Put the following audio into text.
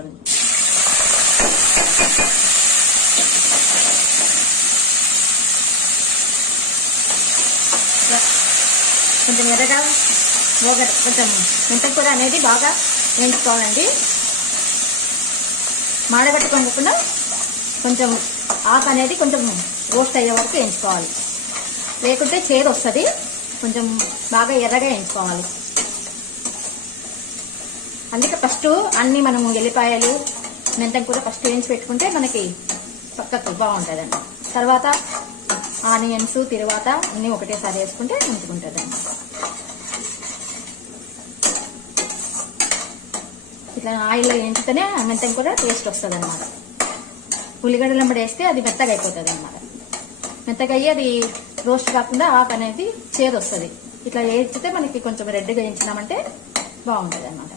వేసుకోండి. కొంచెం ఎర్రగా కొంచెం మెంతం కూర అనేది బాగా వేయించుకోవాలండి. మాడగట్టుకోకుండా కొంచెం ఆకు అనేది కొంచెం రోస్ట్ అయ్యే వరకు వేయించుకోవాలి, లేకుంటే చేదు వస్తుంది. కొంచెం బాగా ఎర్రగా వేయించుకోవాలి. అందుకే ఫస్ట్ అన్ని మనం ఎల్లిపాయలు మెంతం కూర ఫస్ట్ వేయించి పెట్టుకుంటే మనకి పక్కకు బాగుంటుందండి. తర్వాత ఆనియన్స్ తర్వాత అన్ని ఒకటేసారి వేసుకుంటే మంచిగా ఉంటుందండి. ఇట్లా ఆయిల్లో వేయించితేనే మెంతం కూర టేస్ట్ వస్తుంది అన్నమాట. ఉల్లిగడ్డలు వెంబడి వేస్తే అది మెత్తగా అయిపోతుంది అన్నమాట. మెత్తగా అయ్యి అది రోస్ట్ కాకుండా ఆకు అనేది చేదు వస్తుంది. ఇట్లా వేయించితే మనకి కొంచెం రెడ్గా వేయించినామంటే బాగుంటుంది అన్నమాట.